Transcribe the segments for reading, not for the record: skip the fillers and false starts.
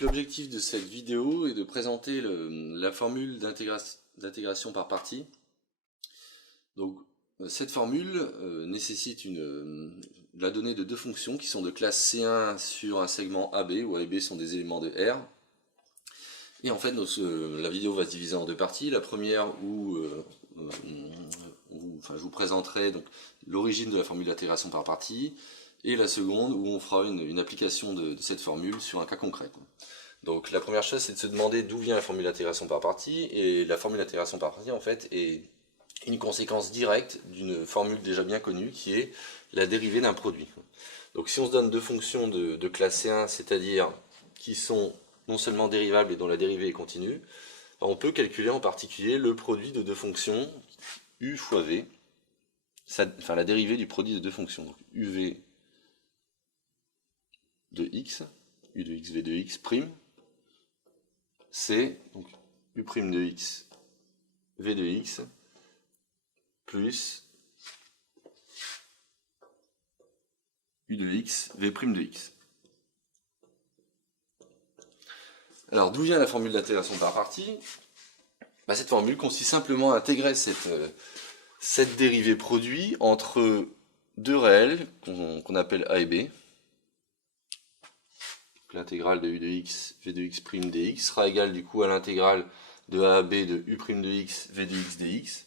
L'objectif de cette vidéo est de présenter la formule d'intégration par partie. Donc, cette formule nécessite la donnée de deux fonctions qui sont de classe C1 sur un segment AB, où A et B sont des éléments de R. Et en fait, la vidéo va se diviser en deux parties. La première où je vous présenterai l'origine de la formule d'intégration par partie, et la seconde où on fera une application de cette formule sur un cas concret. Donc la première chose, c'est de se demander d'où vient la formule d'intégration par partie, et la formule d'intégration par partie en fait est une conséquence directe d'une formule déjà bien connue qui est la dérivée d'un produit. Donc si on se donne deux fonctions de classe C1, c'est-à-dire qui sont non seulement dérivables et dont la dérivée est continue, on peut calculer en particulier le produit de deux fonctions u fois v, enfin la dérivée du produit de deux fonctions, donc uv de x, u de x, v de x prime, c'est donc u' de x, v de x, plus u de x, v' de x. Alors d'où vient la formule d'intégration par partie? Cette formule consiste simplement à intégrer cette dérivée produit entre deux réels qu'on appelle a et b. L'intégrale de u de x, v de x' dx sera égale du coup à l'intégrale de a à b de u' de x, v de x dx.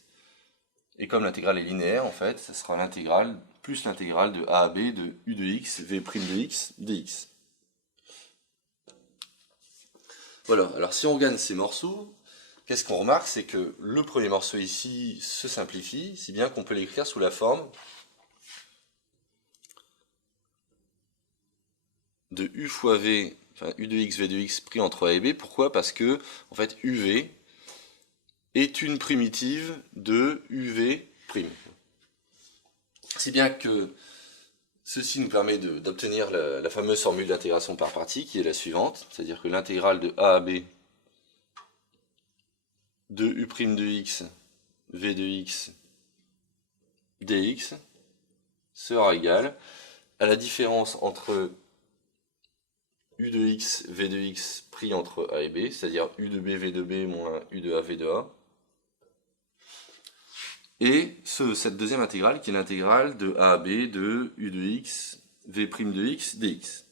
Et comme l'intégrale est linéaire, en fait, ce sera l'intégrale plus l'intégrale de a à b de u de x, v' de x dx. Voilà, alors si on regarde ces morceaux, qu'est-ce qu'on remarque? C'est que le premier morceau ici se simplifie, si bien qu'on peut l'écrire sous la forme de u fois v, enfin u de x, v de x pris entre a et b. Pourquoi? Parce que, en fait, uv est une primitive de uv'. Si bien que ceci nous permet d'obtenir la fameuse formule d'intégration par partie, qui est la suivante, c'est-à-dire que l'intégrale de a à b de u' de x, v de x dx sera égale à la différence entre u de x, v de x pris entre a et b, c'est-à-dire u de b, v de b moins u de a, v de a, et cette deuxième intégrale qui est l'intégrale de a à b de u de x, v' de x dx.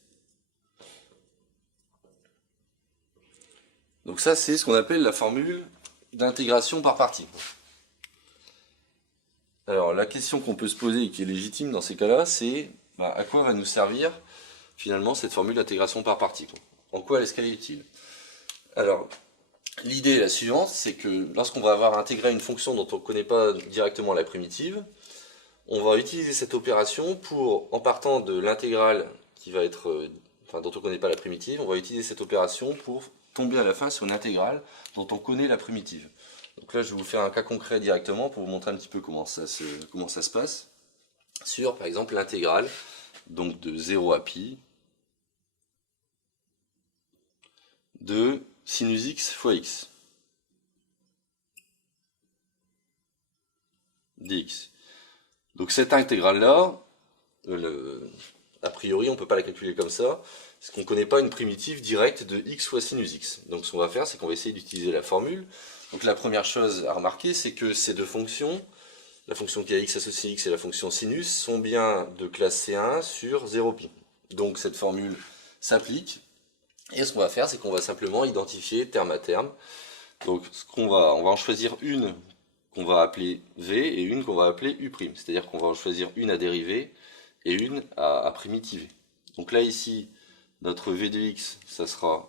Donc ça, c'est ce qu'on appelle la formule d'intégration par partie. Alors la question qu'on peut se poser et qui est légitime dans ces cas-là, c'est à quoi va nous servir finalement cette formule d'intégration par partie? En quoi est-ce qu'elle est utile? Alors, l'idée est la suivante, c'est que lorsqu'on va avoir intégré une fonction dont on ne connaît pas directement la primitive, on va utiliser cette opération pour, en partant de l'intégrale qui va être, dont on ne connaît pas la primitive, on va utiliser cette opération pour tomber à la fin sur une intégrale dont on connaît la primitive. Donc là, je vais vous faire un cas concret directement pour vous montrer un petit peu comment ça se passe sur, par exemple, l'intégrale donc de 0 à pi de sinus x fois x dx. Donc cette intégrale-là, a priori, on ne peut pas la calculer comme ça, parce qu'on ne connaît pas une primitive directe de x fois sinus x. Donc ce qu'on va faire, c'est qu'on va essayer d'utiliser la formule. Donc la première chose à remarquer, c'est que ces deux fonctions, la fonction qui a x associé x et la fonction sinus, sont bien de classe C1 sur 0π. Donc cette formule s'applique, et ce qu'on va faire, c'est qu'on va simplement identifier terme à terme. Donc on va en choisir une qu'on va appeler v et une qu'on va appeler u'. C'est-à-dire qu'on va en choisir une à dériver et une à primitiver. Donc là ici, notre v de x, ça sera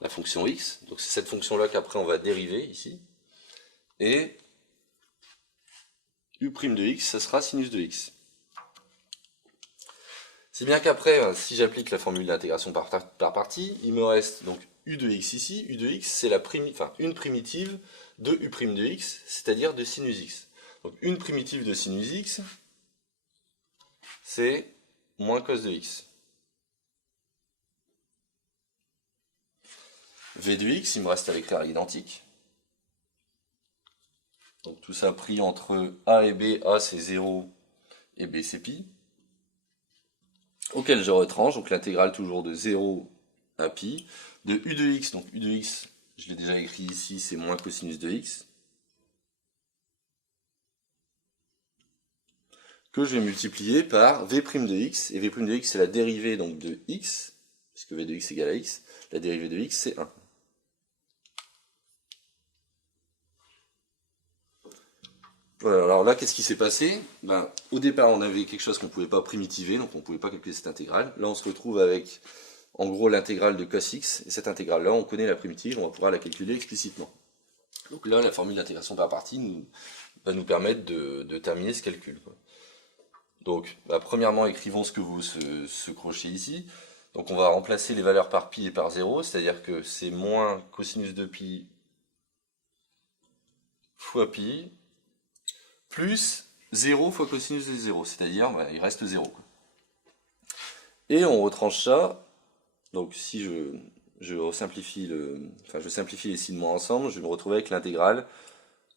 la fonction x. Donc c'est cette fonction-là qu'après on va dériver ici. Et u' de x, ça sera sinus de x. C'est bien qu'après, si j'applique la formule d'intégration par partie, il me reste donc u de x ici. U de x, c'est une primitive de u' de x, c'est-à-dire de sinus x. Donc une primitive de sinus x, c'est moins cos de x. V de x, il me reste avec l'air identique. Donc tout ça pris entre a et b. A c'est 0 et b c'est pi. Auquel je retranche, donc l'intégrale toujours de 0 à pi. de u de x, donc u de x, je l'ai déjà écrit ici, c'est moins cosinus de x, que je vais multiplier par v' de x, et v' de x c'est la dérivée donc de x, puisque v de x égale à x, la dérivée de x c'est 1. Voilà, alors là, qu'est-ce qui s'est passé? Ben, au départ, on avait quelque chose qu'on ne pouvait pas primitiver, donc on ne pouvait pas calculer cette intégrale. Là, on se retrouve avec, en gros, l'intégrale de cos x, et cette intégrale-là, on connaît la primitive, on va pouvoir la calculer explicitement. Donc là, la formule d'intégration par partie va nous permettre de terminer ce calcul, quoi. Donc, bah, premièrement, écrivons ce que vaut ce crochet ici. Donc on va remplacer les valeurs par pi et par 0, c'est-à-dire que c'est moins cosinus de pi fois pi, plus 0 fois cosinus de 0, c'est-à-dire bah, il reste 0. Quoi. Et on retranche ça, donc si je simplifie les signes moi ensemble, je vais me retrouver avec l'intégrale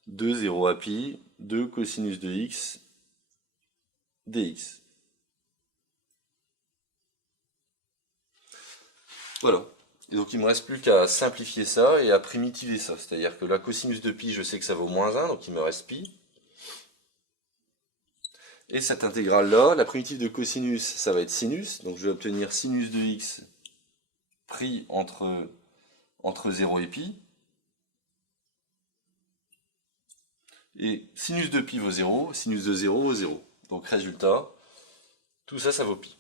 de 0 à pi de cosinus de x dx. Voilà. Et donc il me reste plus qu'à simplifier ça et à primitiver ça. C'est-à-dire que la cosinus de pi, je sais que ça vaut moins 1, donc il me reste pi. Et cette intégrale-là, la primitive de cosinus, ça va être sinus. Donc je vais obtenir sinus de x pris entre 0 et pi. Et sinus de pi vaut 0, sinus de 0 vaut 0. Donc résultat, tout ça, ça vaut pi.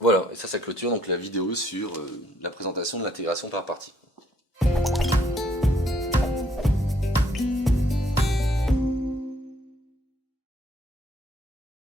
Voilà, et ça clôture donc la vidéo sur la présentation de l'intégration par partie.